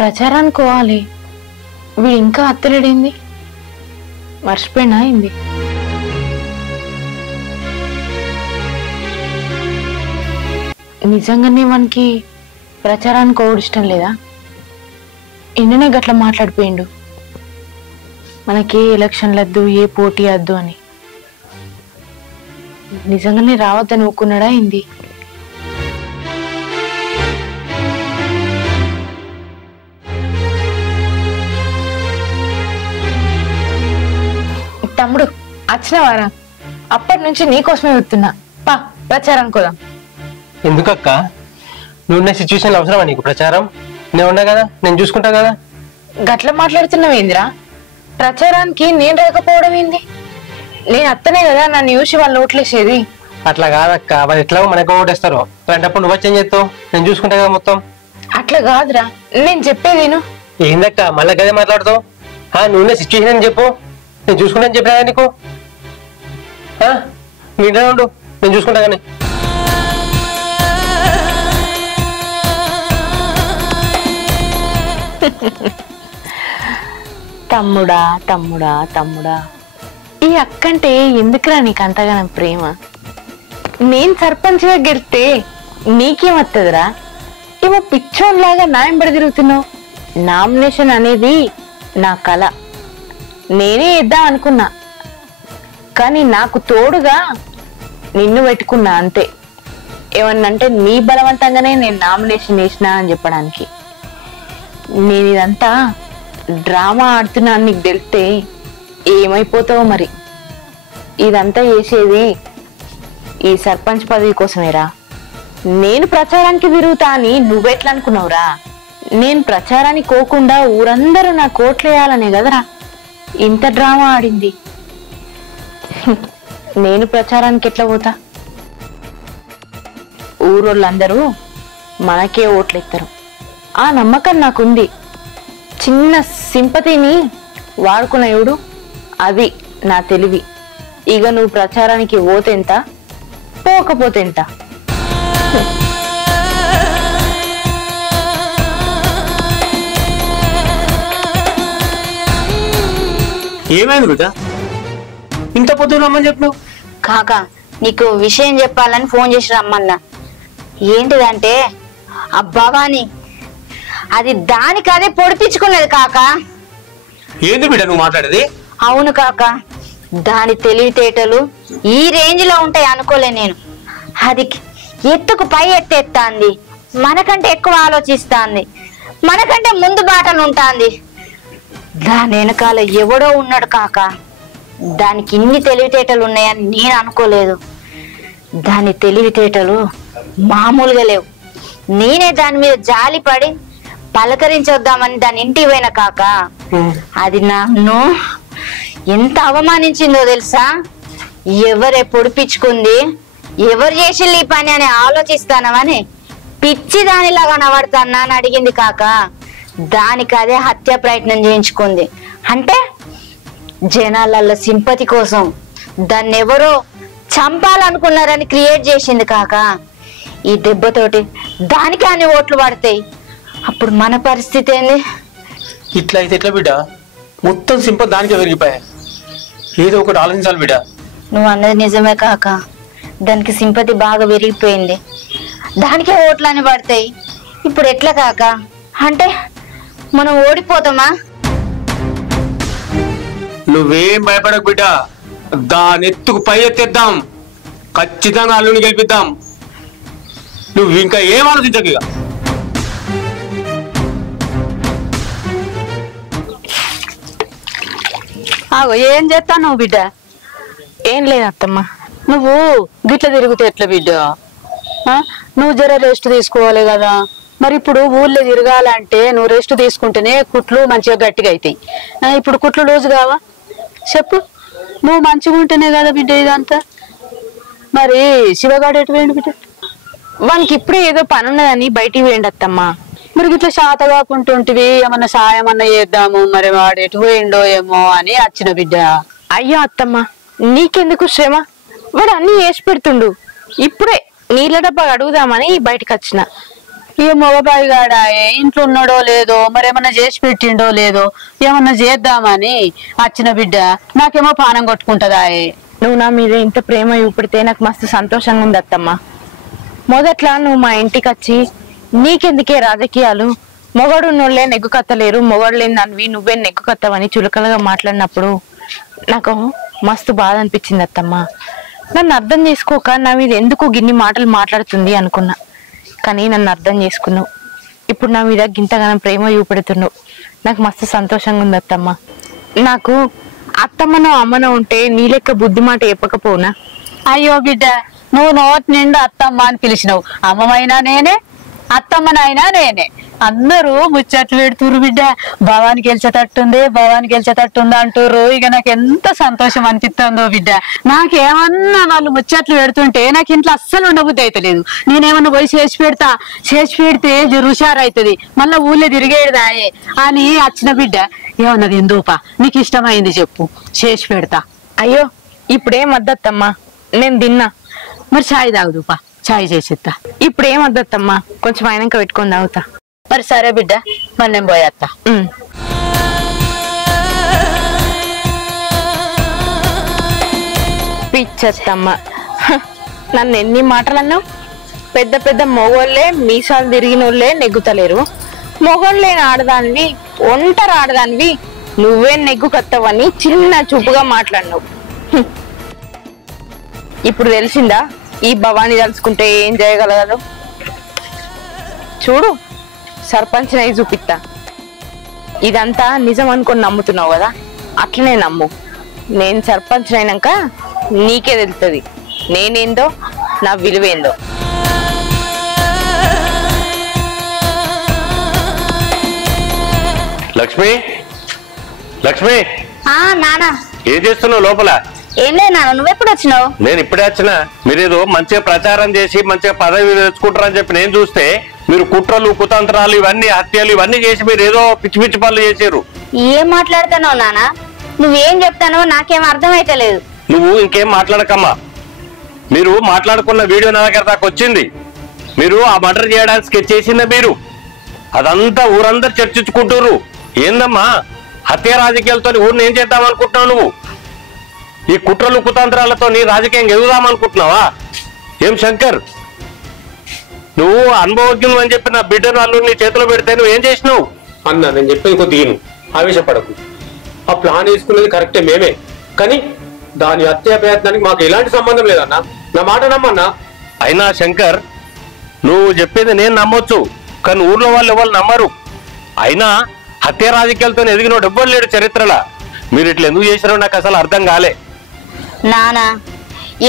ప్రచారానికి పోవాలి. వీడు ఇంకా అత్తలేడేంది? మర్చిపోయినా అయింది. నిజంగానే మనకి ప్రచారానికి ఓడి ఇష్టం లేదా? ఎన్ననే గట్ల మాట్లాడిపోయిండు, మనకి ఎలక్షన్లు వద్దు, ఏ పోటీ వద్దు అని. నిజంగానే రావద్దని ఒప్పుకున్నాడా అయింది? తమ్ముడు వచ్చినవారా? అప్పటి నుంచి నీకోసమే వస్తున్నా. పా ప్రచారానికి పోదాం. ఎందుకక్క? నువ్వున్న సిచ్యువేషన్ అవసరమా నీకు ప్రచారం? నేను ఉన్నా కదా, నేను చూసుకుంటా కదా. గట్ల మాట్లాడుతున్నావేందిరా? ప్రచారానికి నేను రాకపోవడం ఏంది? నేను అత్తనే కదా నన్ను చూసి వాళ్ళు ఓట్లేసేది. అట్లా కాదక్క, వాళ్ళు ఎట్లా మనకు ఓటేస్తారు. అలాంటప్పుడు నువ్వు వచ్చేం చేస్తావు? నేను చూసుకుంటా కదా మొత్తం. అట్లా కాదురా, నేను చెప్పేది నేను. ఏందక్క మళ్ళా గదే మాట్లాడుతావు? నువ్వున్న సిచ్యువేషన్ అని చెప్పు, నేను చూసుకుంటా అని చెప్పినా నీకు. నీ ఇంట్లో ఉండు, నేను చూసుకుంటా కానీ. తమ్ముడా తమ్ముడా తమ్ముడా, ఈ అక్కంటే ఎందుకురా నీకు అంతగానం ప్రేమ? నేను సర్పంచ్గా గెలిస్తే నీకేమత్తదిరా? ఏమో పిచ్చోన్లాగా నాయంబడి తిరుగుతున్నావు. నామినేషన్ అనేది నా కళ, నేనే ఇద్దాం అనుకున్నా, కానీ నాకు తోడుగా నిన్ను పెట్టుకున్నా అంతే. ఏమన్నంటే నీ బలవంతంగానే నేను నామినేషన్ వేసినా అని చెప్పడానికి. నేను ఇదంతా డ్రామా ఆడుతున్నా అని నీకు తెలిస్తే ఏమైపోతావో మరి. ఇదంతా చేసేది ఈ సర్పంచ్ పదవి కోసమేరా. నేను ప్రచారానికి తిరుగుతా అని నువ్వెట్లా అనుకున్నావురా? నేను ప్రచారానికి పోకుండా ఊరందరూ నా కోట్లేయాలనే కదరా ఇంత డ్రామా ఆడింది. నేను ప్రచారానికి ఎట్లా పోతా? ఊరోళ్ళందరూ మనకే ఓట్లెత్తారు, ఆ నమ్మకం నాకుంది. చిన్న సింపతిని వాడుకున్న ఎవడు, అది నా తెలివి. ఇక నువ్వు ప్రచారానికి పోతెంత, పోకపోతెంత. ఏమైంది బిడ్డ, ఇంత పొద్దున రమ్మని చెప్పినావు? కాకా నీకు విషయం చెప్పాలని ఫోన్ చేసి రమ్మన్నా. ఏంటిదంటే ఆ భవాని అది దానికి అదే పొడిపించుకున్నది కాకా. ఏంది బిడ్డ నువ్వు మాట్లాడేది? అవును కాకా, దాని తెలివితేటలు ఈ రేంజ్ లో ఉంటాయి అనుకోలే నేను. అది ఎత్తుకు పై ఎత్తేస్తాంది, మనకంటే ఎక్కువ ఆలోచిస్తాంది, మనకంటే ముందు బాటలు ఉంటాంది. దాని వెనకాల ఎవడో ఉన్నాడు కాకా. దానికి ఇన్ని తెలివితేటలు ఉన్నాయని నేను అనుకోలేదు. దాని తెలివితేటలు మామూలుగా లేవు. నేనే దాని మీద జాలిపడి పలకరించొద్దామని దాని ఇంటికి పోయిన కాక, అది నన్ను ఎంత అవమానించిందో తెలుసా? ఎవరే పొడిపించుకుంది, ఎవరు చేసి ఈ పని అని ఆలోచిస్తానమని పిచ్చి దానిలా కనబడతానా అని అడిగింది కాక. దానికి అదే హత్య ప్రయత్నం చేయించుకుంది. అంటే జనాలల్ల సింపతి కోసం దాన్ని ఎవరో చంపాలనుకున్నారని క్రియేట్ చేసింది కాక. ఈ దెబ్బతోటి దానికి అన్ని ఓట్లు పడతాయి. అప్పుడు మన పరిస్థితి ఏంది? ఇట్లా అయితే ఎట్లా బిడ్డ? మొత్తం సింపతి దానికే పెరిగిపోయాయి. ఏదో ఒకటి ఆలోచించాలి బిడ్డ. నువ్వు అన్నది నిజమే కాక, దానికి సింపతి బాగా పెరిగిపోయింది, దానికే ఓట్లని పడతాయి. ఇప్పుడు ఎట్లా కాక? అంటే మనం ఓడిపోతామా? నువ్వేం భయపడకు బిడ్డ, దాని ఎత్తుకు పై ఎత్తేద్దాం, ఖచ్చితంగా అల్లుని గెలిపిద్దాం. నువ్వు ఇంకా ఏం ఆలోచించకు. ఇక ఏం చేస్తావు నువ్వు బిడ్డ? ఏం లేదు అత్తమ్మ. నువ్వు గిట్ల తిరిగితే ఎట్లా బిడ్డ? నువ్వు జర రెస్ట్ తీసుకోవాలి కదా. మరి ఇప్పుడు ఊళ్ళో తిరగాలంటే నువ్వు రెస్ట్ తీసుకుంటేనే కుట్లు మంచిగా గట్టిగా అవుతాయి. ఇప్పుడు కుట్లు లూజు కావా చెప్పు? నువ్వు మంచిగా ఉంటేనే కదా బిడ్డ ఇదంతా. మరి శివగాడు ఎటు వేయండి బిడ్డ? వానికి ఇప్పుడే ఏదో పని ఉన్నదని బయటికి వేయండి అత్తమ్మ. మరి ఇట్లా శాత కాకుంటుంటివి, ఏమన్నా సాయం అన్నా చేద్దాము, మరి వాడు ఎటు పోయిండో ఏమో అని వచ్చిన బిడ్డ. అయ్యో అత్తమ్మ, నీకెందుకు శ్రమ? వాడు అన్ని వేసి పెడుతుండు. ఇప్పుడే నీళ్ళ డబ్బా అడుగుదామని బయటకు వచ్చిన. ఈ మగబాయి గాడాయే ఇంట్లో ఉన్నాడో లేదో మరేమన్నా చేసి పెట్టిండో లేదో ఏమన్నా చేద్దామని వచ్చిన బిడ్డ నాకేమో పానం కొట్టుకుంటదాయే. నువ్వు నా మీద ఇంత ప్రేమ చూపిడితే నాకు మస్తు సంతోషంగా ఉంది అత్తమ్మ. మొదట్లా నువ్వు మా ఇంటికి వచ్చి నీకెందుకే రాజకీయాలు, మొగడున్నోళ్ళే నెగ్గు కత్తలేరు, మొగడు లేని దానివి నువ్వే నెగ్గు కత్తవని చులకలుగా మాట్లాడినప్పుడు నాకు మస్తు బాధ అనిపించింది అత్తమ్మ. నన్ను అర్థం చేసుకోక నా మీద ఎందుకు గిన్ని మాటలు మాట్లాడుతుంది అనుకున్నా, కానీ నన్ను అర్థం చేసుకున్నావు. ఇప్పుడు నా మీద గింతగానం ప్రేమ చూపెడుతున్నావు. నాకు మస్తు సంతోషంగా ఉంది అత్తమ్మ. నాకు అత్తమ్మనో అమ్మనో ఉంటే నీ లెక్క బుద్ధి మాట చెప్పకపోనా? అయ్యో బిడ్డ, నువ్వు నోటి నిండా అత్తమ్మ అని పిలిచినావు. అమ్మమైనా నేనే, అత్తమ్మనైనా నేనే. అందరూ ముచ్చట్లు పెడుతురు బిడ్డ. భవానికి గెలిచేటట్టుంది, భవానికి గెలిచేటట్టుంది అంటారు. ఇక నాకు ఎంత సంతోషం అనిపిస్తుందో బిడ్డ. నాకేమన్నా వాళ్ళు ముచ్చట్లు పెడుతుంటే నాకు ఇంట్లో అస్సలు ఉండబుద్ధి అవుతలేదు. నేనేమన్నా పోయి చేసి పెడితే జరుషారు అవుతుంది, మళ్ళా ఊళ్ళో తిరిగేదాయే అని వచ్చిన బిడ్డ. ఏమన్నది ఎందుపా నీకు ఇష్టమైంది చెప్పు, చేసి పెడతా. అయ్యో ఇప్పుడేం వద్దత్తమ్మా, నేను తిన్నా. మరి ఛాయ్ తాగుదుపా, ఛాయ్ చేసిస్తా. ఇప్పుడేం వద్దత్తమ్మా, కొంచెం అయినాక పెట్టుకొని తాగుతా. మరి సరే బిడ్డ, మరి నేను పోయేస్తా. పిచ్చత్తమ్మ, నన్ను ఎన్ని మాటలు అన్నావు? పెద్ద పెద్ద మొగోళ్ళే మీసాలు తిరిగిన వాళ్ళే నెగ్గుతలేరు, మొగోళ్ళేని ఆడదానివి, ఒంటరి ఆడదానివి నువ్వే నెగ్గు కత్తవని చిన్న చూపుగా మాట్లాడినావు. ఇప్పుడు తెలిసిందా ఈ భవానీ తలుచుకుంటే ఏం చేయగలగదు? చూడు, సర్పంచ్ నై చూపిస్తా. ఇదంతా నిజం అనుకొని నమ్ముతున్నావు కదా, అట్లనే నమ్ము. నేను సర్పంచ్ అయినాక నీకే తెలుస్తుంది నేనేందో, నా విలువేందో. లక్ష్మి, లక్ష్మి, నానా ఏం చేస్తున్నావు లోపల? ఏం లేదు నాన్న, నువ్వెప్పుడు వచ్చినావు? నేను ఇప్పుడే వచ్చినా. మీరేదో మంచిగా ప్రచారం చేసి మంచిగా పదవి తెచ్చుకుంటారని చెప్పి నేను చూస్తే మీరు కుట్రలు కుతంత్రాలు ఇవన్నీ హత్యలు ఇవన్నీ చేసి మీరు ఏదో పిచ్చి పిచ్చి పనులు చేసారు. ఏం మాట్లాడుతున్నావు నాన్న? నువ్వేం చెప్తానో నాకేం అర్థమైతలేదు. నువ్వు ఇంకేం మాట్లాడకమ్మా. మీరు మాట్లాడుకున్న వీడియో నా దగ్గర దాకా వచ్చింది. మీరు ఆ మర్డర్ చేయడానికి స్కెచ్ చేసిందా మీరు? అదంతా ఊరందరూ చర్చించుకుంటున్నారు. ఏందమ్మా హత్య రాజకీయాలతో ఊరిని ఏం చేద్దాం అనుకుంటున్నావు నువ్వు? ఈ కుట్రలు కుతంత్రాలతో నీ రాజకీయంగా ఎదుగుదామనుకుంటున్నావా? ఏం శంకర్, నువ్వు అనుభవజ్ఞం అని చెప్పి నా బిడ్డను వాళ్ళు నీ చేతిలో పెడితే నువ్వు ఏం చేసినావు? అన్నా నేను చెప్పేది కొద్దిగా ఆవేశపడకు. ఆ ప్లాన్ వేసుకునేది కరెక్టే మేమే, కానీ దాని హత్య ప్రయత్నానికి మాకు ఎలాంటి సంబంధం లేదన్నా. నా మాట నమ్మన్నా. అయినా శంకర్, నువ్వు చెప్పేది నేను నమ్మొచ్చు, కానీ ఊర్లో వాళ్ళు ఎవరు నమ్మరు. అయినా హత్య రాజకీయాలతో ఎదిగినోడు ఎవ్వరు లేడు చరిత్రలా. మీరు ఇట్లా ఎందుకు చేసినారో నాకు అసలు అర్థం కాలే. నానా,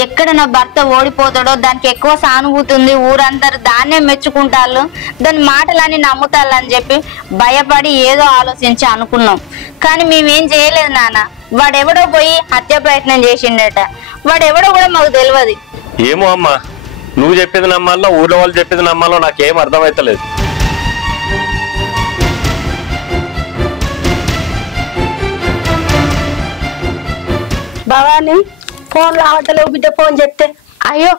ఎక్కడ నా భర్త ఓడిపోతాడో దానికి ఎక్కువ సానుభూతి ఉంది, ఊరందరూ దాన్నే మెచ్చుకుంటారు, దాని మాటలన్నీ నమ్ముతారు అని చెప్పి భయపడి ఏదో ఆలోచించి అనుకున్నాం. కానీ మేమేం చేయలేదు నాన్న. వాడెవడో పోయి హత్య ప్రయత్నం చేసిండట. వాడెవడో కూడా మాకు తెలియదు. ఏమో అమ్మా, నువ్వు చెప్పేది నమ్మాలో ఊర్లో వాళ్ళు చెప్పేది నమ్మాలో నాకేం అర్థమైతలేదు. భవాని ఫోన్ రావట్లేవు బిడ్డ, ఫోన్ చెప్తే. అయ్యో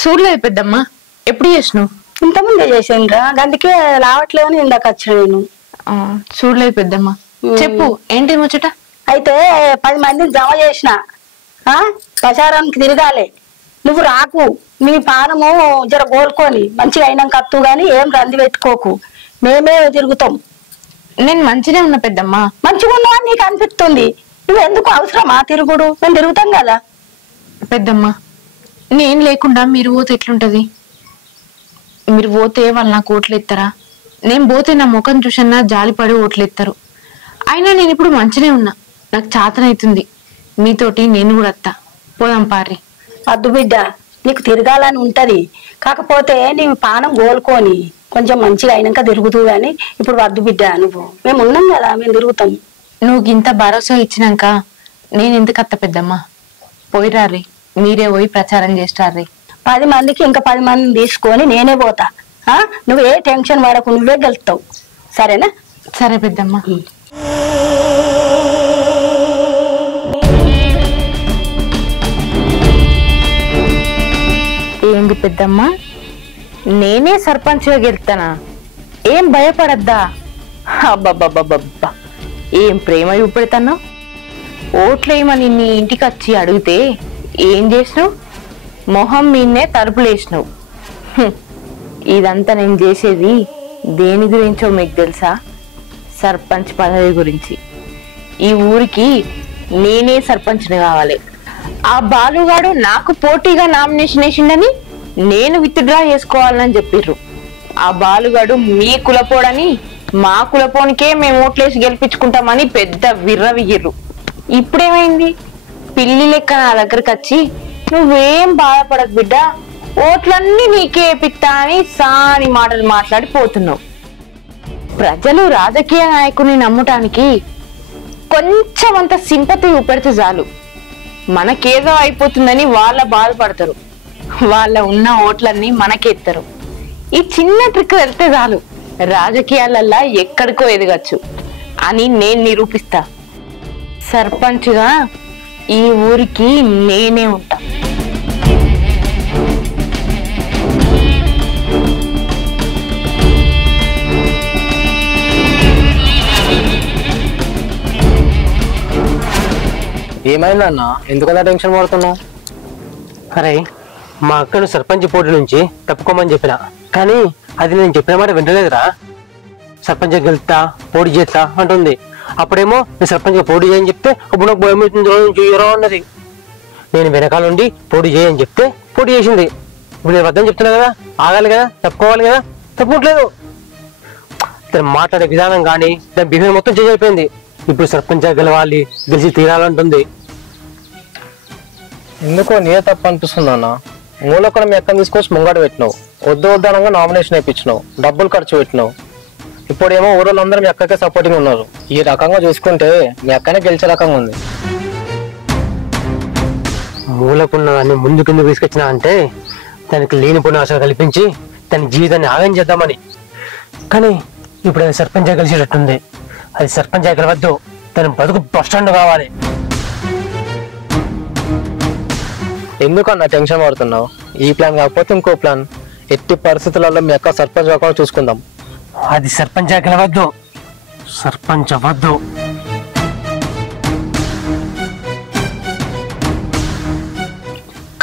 చూడలేదు పెద్దమ్మ, ఎప్పుడు చేసినావు? ఇంతకుముందే చేసిండ్రా, అందుకే రావట్లేదు అని ఇందాక వచ్చిన నేను. చూడలేదు పెద్దమ్మ, చెప్పు ఏంటి ముచ్చట? అయితే 10 మందిని జమ చేసిన, ప్రచారానికి తిరగాలి. నువ్వు రాకు, మీ పానము జర కోలుకొని మంచిగా అయినాక కత్తు గాని ఏం రంది పెట్టుకోకు, మేమే తిరుగుతాం. నేను మంచిగా ఉన్నా పెద్దమ్మ. మంచిగా ఉన్నా నీకు అనిపిస్తుంది, నువ్వు ఎందుకు అవసరమా తిరుగుడు? మేము తిరుగుతాం కదా. పెద్దమ్మ, నేను లేకుండా మీరు పోతే ఎట్లుంటది? మీరు పోతే వాళ్ళు నాకు ఓట్లు ఎత్తారా? నేను పోతే నా ముఖం చూసన్నా జాలిపడి ఓట్లు ఎత్తారు. అయినా నేను ఇప్పుడు మంచినే ఉన్నా, నాకు చాతనైతుంది. మీతోటి నేను కూడా వస్తా, పోదాం పారి. అద్దు బిడ్డ, నీకు తిరగాలని ఉంటది, కాకపోతే నీవు పానం కోలుకొని కొంచెం మంచిగా అయినాక తిరుగుతూ గాని ఇప్పుడు వద్దు బిడ్డ. నువ్వు మేము ఉన్నాం కదా, మేము తిరుగుతాం. నువ్వు ఇంత భరోసా ఇచ్చినాక నేను ఎందుకు అత్త పెద్దమ్మ? పోయిరారి, మీరే పోయి ప్రచారం చేస్తారీ. 10 మందికి ఇంకా 10 మందిని తీసుకొని నేనే పోతా. నువ్వు ఏ టెన్షన్ పడకు, నువ్వే గెలుస్తావు. సరేనా? సరే పెద్దమ్మ. ఏంది పెద్దమ్మ, నేనే సర్పంచ్గా గెలుస్తానా? ఏం భయపడద్దా? అబ్బబ్బబ్బబ్బబ్బా, ఏం ప్రేమ చూపెడతాను. ఓట్లేమని నీ ఇంటికి వచ్చి అడిగితే ఏం చేసినావు? మొహం మీన్నే తలుపులేసినావు. ఇదంతా నేను చేసేది దేని గురించో మీకు తెలుసా? సర్పంచ్ పదవి గురించి. ఈ ఊరికి నేనే సర్పంచ్ని కావాలి. ఆ బాలుగాడు నాకు పోటీగా నామినేషన్ వేసిండని నేను విత్డ్రా చేసుకోవాలని చెప్పిర్రు. ఆ బాలుగాడు మీ కులపోడని మా కులపోనికే మేము ఓట్లేసి గెలిపించుకుంటామని పెద్ద విర్రవిగిర్రు. ఇప్పుడేమైంది? పిల్లి లెక్క నా దగ్గరకు వచ్చి నువ్వేం బాధపడకు బిడ్డ, ఓట్లన్నీ నీకే వేపిస్తా అని సాని మాటలు మాట్లాడిపోతున్నావు. ప్రజలు రాజకీయ నాయకుని నమ్మటానికి కొంచెం అంత సింపతి చూపెడితే చాలు, మనకేదో అయిపోతుందని వాళ్ళ బాధపడతారు. వాళ్ళ ఉన్న ఓట్లన్నీ మనకెత్తారు. ఈ చిన్న ట్రిక్ వెళ్తే చాలు రాజకీయాలల్లా ఎక్కడికో ఎదగచ్చు అని నేను నిరూపిస్తా. సర్పంచ్గా ఈ ఊరికి నేనే ఉంటా. ఏమైందన్న, ఎందుకలా టెన్షన్ పడుతున్నావు? అరే, మా అక్కను సర్పంచ్ పోటీ నుంచి తప్పుకోమని చెప్పిన, కానీ అది నేను చెప్పిన మాట వింటలేదురా. సర్పంచ్ గెలుస్తా, పోటీ చేస్తా అంటుంది. అప్పుడేమో నేను సర్పంచ్ పోటీ చేయని చెప్తే అప్పుడు నాకు భయం అవుతుందో అన్నది. నేను వెనకాల నుండి పోటీ చేయని చెప్తే పోటీ చేసింది. ఇప్పుడు నేను వద్దని చెప్తున్నా కదా, ఆగాలి కదా, తప్పుకోవాలి కదా, తప్పుకోవట్లేదు. దాన్ని మాట్లాడే విధానం కానీ దాని బిహేవియర్ మొత్తం చేంజ్ అయిపోయింది. ఇప్పుడు సర్పంచ్ గెలవాలి, గెలిచి తీరాలంటుంది. ఎందుకో నీదే తప్పు అనిపిస్తుంది అన్న. మూలకొని మీ అక్కని తీసుకొచ్చి ముంగట పెట్టినావు, వద్దనంగా నామినేషన్ వేయించినావు, డబ్బులు ఖర్చు పెట్టినావు. ఇప్పుడేమో ఊరోళ్ళందరూ మీ అక్కకే సపోర్టింగ్ ఉన్నారు. ఈ రకంగా చూసుకుంటే మీ అక్కనే గెలిచే రకంగా ఉంది. మూలకున్న దాన్ని ముందు కింద తీసుకొచ్చినా అంటే దానికి లేనిపోయిన ఆశలు కల్పించి దాని జీవితాన్ని ఆగం చేద్దామని. కానీ ఇప్పుడు అది సర్పంచ్ గెలిచేటట్టుంది. అది సర్పంచ్ గెలవద్దు, దాని బతుకు బస్టాండ్ కావాలి. ఎందుకన్నా టెన్షన్ పడుతున్నావు? ఈ ప్లాన్ కాకపోతే ఇంకో ప్లాన్. ఎట్టి పరిస్థితులలో మీ అక్క సర్పంచ్ కాకుండా చూసుకుందాం. అది సర్పంచ్ గెలవద్దు, సర్పంచ్ అవ్వద్దు.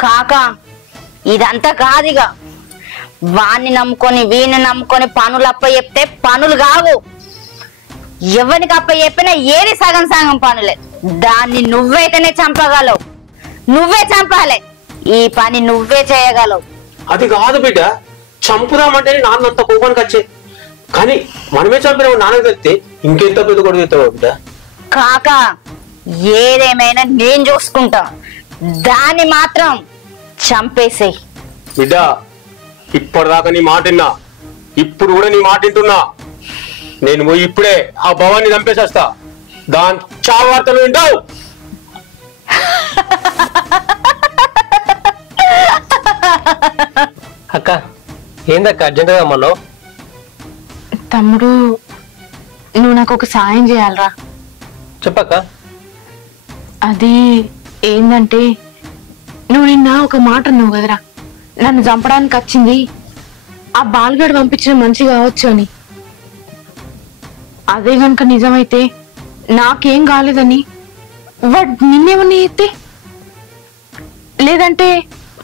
కాకా ఇదంతా కాదుగా. వాణ్ణి నమ్ముకొని వీణ్ణి నమ్ముకొని పనులు అప్ప చెప్తే పనులు కావు. ఎవరికి అప్ప చెప్పినా ఏది సగం సగం పనులే. దాన్ని నువ్వైతేనే చంపగలవు, నువ్వే చంపాలి. ఈ పని నువ్వే చేయగలవు. అది కాదు బిడ్డ, చంపుదామంటేనే నాన్నంత కోపానికి వచ్చే, కానీ మనమే చంపిన నాన్న తెలిస్తే ఇంకెంత పెద్ద కొడుకు ఎత్తావు బిడ్డ. కాకా ఏదేమైనా నేను చూసుకుంటా, దాన్ని మాత్రం చంపేసేయ్. బిడ్డ, ఇప్పటిదాకా నీ మాట విన్నా, ఇప్పుడు కూడా నీ మాట వింటున్నా. నేను పోయి ఇప్పుడే ఆ భవాన్ని చంపేసేస్తా. దాని చావు వార్తలు వింటావు. అక్క, ఏందక్క అర్జెంటుగా మనం? తమ్ముడు, నువ్వు నాకు ఒక సాయం చేయాలరా. చెప్పక్క. అది ఏందంటే, నువ్వు నిన్న ఒక మాట అన్నావు కదరా, నన్ను చంపడానికి వచ్చింది ఆ బాలుగాడు పంపించిన మంచి కావచ్చు అని. అదే గనుక నిజమైతే నాకేం కాలేదని వాడు నిన్నేమన్నా ఎత్తే, లేదంటే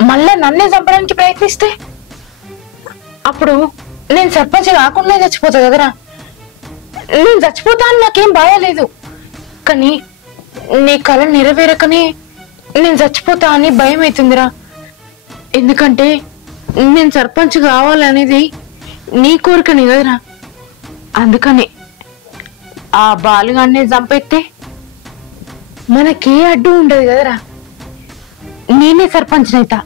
మళ్ళా నన్నే చంపడానికి ప్రయత్నిస్తే అప్పుడు నేను సర్పంచ్ కాకుండా చచ్చిపోతా కదరా. నేను చచ్చిపోతా అని నాకేం బాగాలేదు, కానీ నీ కళ నెరవేరకనే నేను చచ్చిపోతా అని భయం అవుతుందిరా. ఎందుకంటే నేను సర్పంచ్ కావాలనేది నీ కోరికనే కదరా. అందుకనే ఆ బాలుగాన్ని చంపెత్తే మనకే అడ్డు ఉండదు కదరా. నేనే సర్పంచ్ నైతా,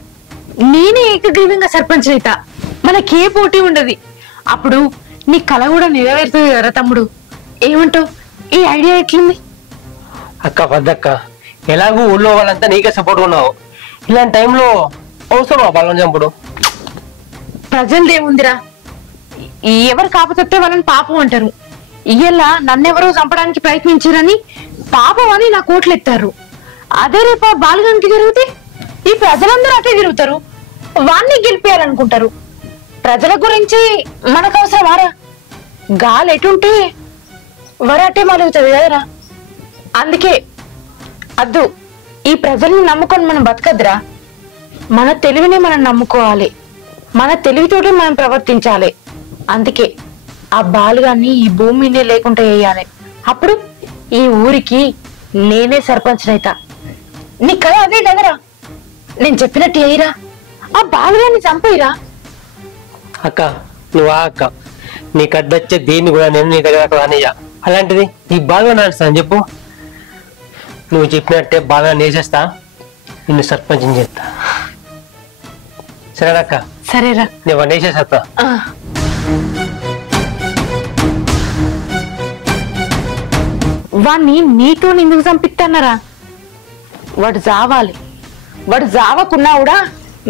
నేనే ఏకగ్రీవంగా సర్పంచ్ నైతా, మనకే పోటీ ఉండదు. అప్పుడు నీ కళ కూడా నెరవేరుతుంది కదా తమ్ముడు. ఏమంటావు? ఈ ఐడియా ఎట్లుంది? అక్క వద్దక్క, ఎలాగూ ఊళ్ళో వాళ్ళంతా నీకే సపోర్ట్ ఉన్నావు. ఇలాంటి టైంలో అవసరం ఆ బలం చంపుడు. ప్రజలదేముందిరా, ఎవరు కాకపోతే వాళ్ళని పాపం అంటారు. ఇయ్యలా నన్నెవరో చంపడానికి ప్రయత్నించారని పాపం అని నా కోట్లు ఎత్తారు. అదే రేపు బాలుగానికి జరిగితే ఈ ప్రజలందరూ అటే తిరుగుతారు, వాణ్ణి గెలిపేయాలనుకుంటారు. ప్రజల గురించి మనకు అవసరమారా? గాలి ఎటుంటే వరటే మలుగుతుంది కదరా. అందుకే అద్దు ఈ ప్రజల్ని నమ్ముకొని మనం బతకద్దురా. మన తెలివిని మనం నమ్ముకోవాలి, మన తెలివితోటి మనం ప్రవర్తించాలి. అందుకే ఆ బాలుగాన్ని ఈ భూమినే లేకుండా వేయాలి. అప్పుడు ఈ ఊరికి నేనే సర్పంచ్నైతా. నీ కళ అదే కదరా, నేను చెప్పినట్టు అయ్యిరా, ఆ బాలుగాన్ని చంపేయిరా. అక్క నువ్వు అక్క నీకు అడ్డొచ్చే దీన్ని కూడా నేను నీ దగ్గర రానయ్యా. అలాంటిది నీ బాగా నడుస్తాను చెప్పు. నువ్వు చెప్పినట్టే బాగా నేసేస్తా, నిన్ను సర్పంచం చేస్తా. సరేనా అక్క? సరేరా. నేను నేసేస్తా. వాణ్ణి నీతో ఎందుకు చంపిస్తానరా? వాడు జావాలి. వాడు జావకున్నా కూడా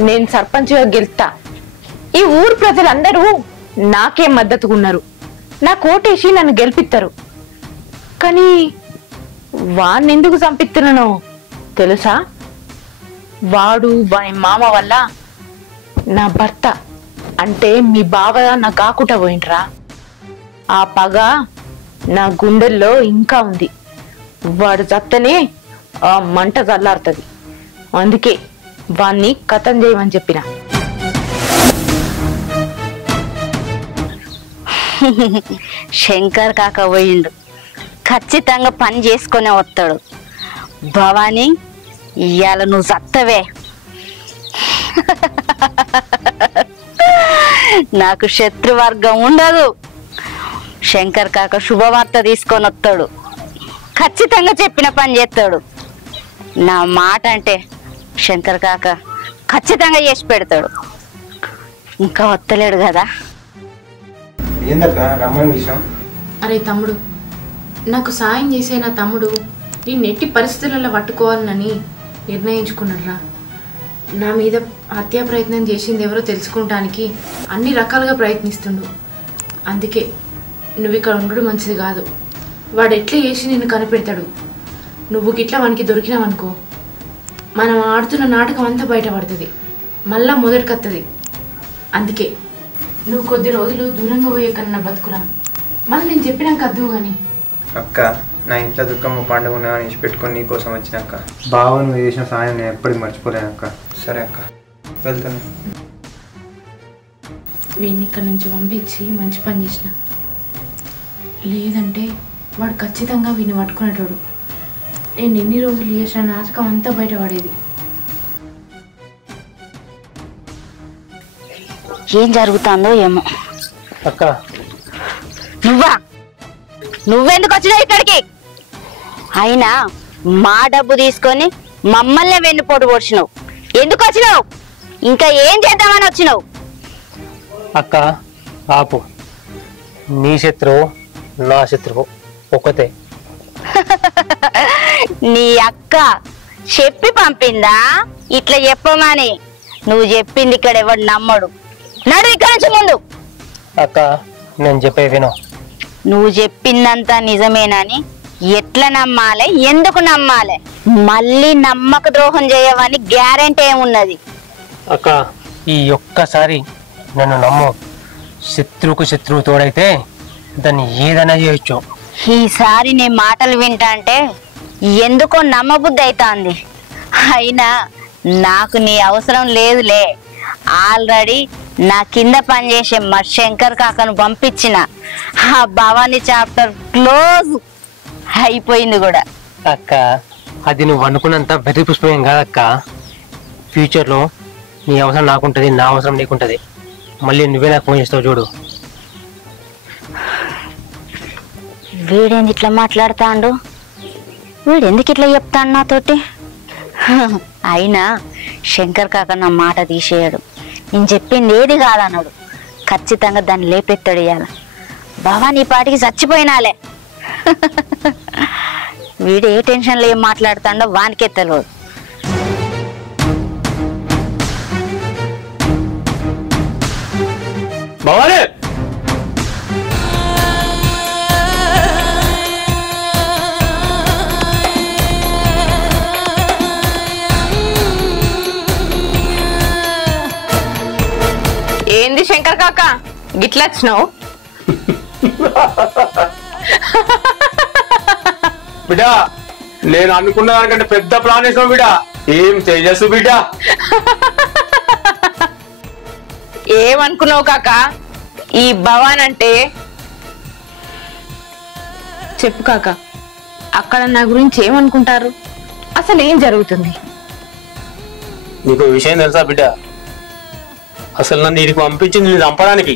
నేను సర్పంచ్గా గెలుస్తా. ఈ ఊరు ప్రజలందరూ నాకే మద్దతుగా ఉన్నారు, నా కోటేసి నన్ను గెలిపిస్తారు. కానీ వాణ్ణి ఎందుకు చంపిస్తున్నానో తెలుసా? వాడు వాని మామ వల్ల నా భర్త అంటే మీ బావ నా కాకుట పోయింట్రా. ఆ పగ నా గుండెల్లో ఇంకా ఉంది. వాడు చత్తనే ఆ మంట చల్లారుతుంది. అందుకే వాణ్ణి కథం చేయమని చెప్పిన. శంకర్ కాక పోయిండు, ఖచ్చితంగా పని చేసుకునే వస్తాడు. భవానీ ఇవాళ నువ్వు చత్తవే. నాకు శత్రువర్గం ఉండదు. శంకర్ కాక శుభవార్త తీసుకొని వస్తాడు, ఖచ్చితంగా చెప్పిన పని చేస్తాడు. నా మాట అంటే శంకర్ కాక ఖచ్చితంగా చేసి పెడతాడు. ఇంకా వస్తలేడు కదా. ఏందక్క రమ్మని విషయం? అరే తమ్ముడు, నాకు సాయం చేసే నా తమ్ముడు నేను ఎట్టి పరిస్థితులలో పట్టుకోవాలని నిర్ణయించుకున్నాడురా. నా మీద హత్యా ప్రయత్నం చేసింది ఎవరో తెలుసుకుంటానికి అన్ని రకాలుగా ప్రయత్నిస్తుండు. అందుకే నువ్వు ఇక్కడ ఉండడం మంచిది కాదు. వాడు ఎట్లా చేసి నిన్ను కనిపెడతాడు. నువ్వు గిట్లా వానికి దొరికినావనుకో, మనం ఆడుతున్న నాటకం అంతా బయటపడుతుంది, మళ్ళా మొదటికత్తది. అందుకే నువ్వు కొద్ది రోజులు దూరంగా పోయే కన్నా బతుకురా. మళ్ళీ నేను చెప్పినాక అద్దు కానీ. అక్క నా ఇంట్లో దుఃఖము పండుగ ఉన్నాయని ఇచ్చిపెట్టుకొని నీకోసం వచ్చినాక బావ నువ్వు చేసిన సాయం నేను ఎప్పటికి మర్చిపోలేను అక్క. సరే అక్క వెళ్తాను. వీడిని ఇక్కడ నుంచి పంపించి మంచి పని చేసిన, లేదంటే వాడు ఖచ్చితంగా వీడిని పట్టుకునేటోడు. నేను ఎన్ని రోజులు చేసిన నాటకం అంతా బయటపడేది. ఏం జరుగుతుందో ఏమో. అక్క నువ్వెందుకు వచ్చినావు ఇక్కడికి? అయినా మా డబ్బు తీసుకొని మమ్మల్ని వెన్నుపోటు పొడిచినావు. ఎందుకు వచ్చినావు? ఇంకా ఏం చేద్దామని వచ్చినావు? అక్క ఆపు, నీ శత్రువు నా శత్రువు ఒకతే. నీ అక్క చెప్పి పంపిందా ఇట్లా చెప్పమని? నువ్వు చెప్పింది ఇక్కడ ఎవడు నమ్మడు. నడు ఇక్కడ నుంచి ముందు. అక్క నేను చెప్పే విను. నువ్వు చెప్పిందంతా నిజమేనని ఎట్లా నమ్మాలి? ఎందుకు నమ్మాలి? మళ్ళీ నమ్మక ద్రోహం చేయవని గ్యారెంటీ ఏమున్నది? అక్క ఈ ఒక్కసారి నన్ను నమ్ము. శత్రువుకు శత్రువు తోడైతే దాన్ని ఏదైనా చేయొచ్చు. ఈసారి నీ మాటలు వింటా ఎందుకో నమ్మబుద్ధి అవుతాంది. అయినా నాకు నీ అవసరం లేదులే. ఆల్రెడీ నా కింద పనిచేసే మా శంకర్ కాకను పంపించిన. ఆ భవానీ చాప్టర్ క్లోజ్ అయిపోయింది కూడా. అక్క అది నువ్వు అనుకున్నంత వెర్రి పుష్పం కాదక్క. ఫ్యూచర్లో నీ అవసరం నాకుంటుంది, నా అవసరం నీకుంటుంది. మళ్ళీ నువ్వే నాకు ఫోన్ చేస్తావు చూడు. వీడేంది ఇట్లా మాట్లాడుతాండు? వీడు ఎందుకు ఇట్లా చెప్తాడు నాతోటి? అయినా శంకర్ కాక నా మాట తీసేయడు. నేను చెప్పింది ఏది కాదన్నాడు. ఖచ్చితంగా దాన్ని లేపెత్తాడు ఇయ్యాల. భవానీ పాటికి చచ్చిపోయినాలే. వీడు ఏ టెన్షన్లో ఏం మాట్లాడుతాడో వానికే తెలియదు. భవానీ ఏంది శంకర్ కాక గిట్లా వచ్చినావు? బిడ్డా నేను అనుకున్న దానికంటే పెద్ద ప్లాన్ వేసావు బిడ్డా. ఏం తేజస్సు బిడ్డా. ఏమనుకున్నావు కాక? ఈ భవాన్ అంటే చెప్పు కాక, అక్కడ నా గురించి ఏమనుకుంటారు? అసలు ఏం జరుగుతుంది? నీకు విషయం తెలుసా బిడ్డ? అసలు నన్ను ఇడికి పంపించింది నేను చంపడానికి,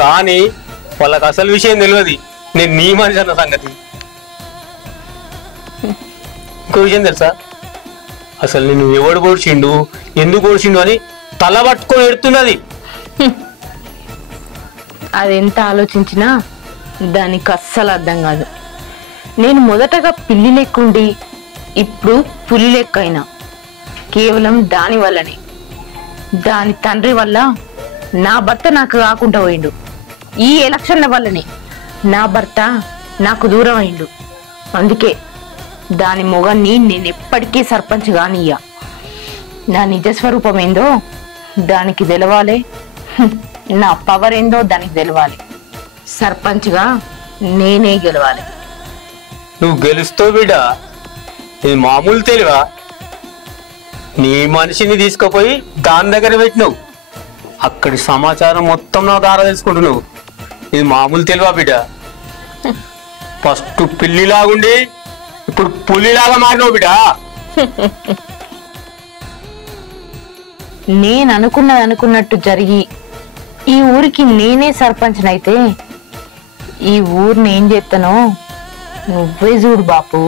కానీ వాళ్ళకి అసలు విషయం తెలియదు నేను నీ మనిషి అన్న సంగతి. ఇంకో విషయం తెలుసా? అసలు నేను ఎవడు పొడిచిండు, ఎందుకు పొడిచిండు అని తల పట్టుకొని ఎడుతున్నది. అది ఎంత ఆలోచించినా దానికి అస్సలు అర్థం కాదు. నేను మొదటగా పిల్లి లెక్కుండి ఇప్పుడు పులి లెక్క అయినా కేవలం దాని వల్లనే. దాని తండ్రి వల్ల నా భర్త నాకు కాకుండా పోయిండు. ఈ ఎలక్షన్ల వల్లనే నా భర్త నాకు దూరం అయిండు. అందుకే దాని మొగాన్ని నేను ఎప్పటికీ సర్పంచ్ కానియ్యా. నా నిజస్వరూపం ఏందో దానికి తెలవాలి, నా పవర్ ఏందో దానికి తెలవాలి. సర్పంచ్గా నేనే గెలవాలి. నువ్వు గెలుస్తావు బిడ్డ, ఇది మామూలు తెలివా? నీ మనిషిని తీసుకుపోయి దాని దగ్గర పెట్టినావు, అక్కడి సమాచారం మొత్తం నా ద్వారా తెలుసుకుంటున్నావు. ఇది మామూలు తెలివా బిడ్డ? ఫస్ట్ పిల్లిలాగుండి ఇప్పుడు పులిలాగా మారినావు బిడ్డ. నేను అనుకున్నది అనుకున్నట్టు జరిగి ఈ ఊరికి నేనే సర్పంచ్నైతే ఈ ఊరిని ఏం చేస్తానో నువ్వే చూడు బాపు.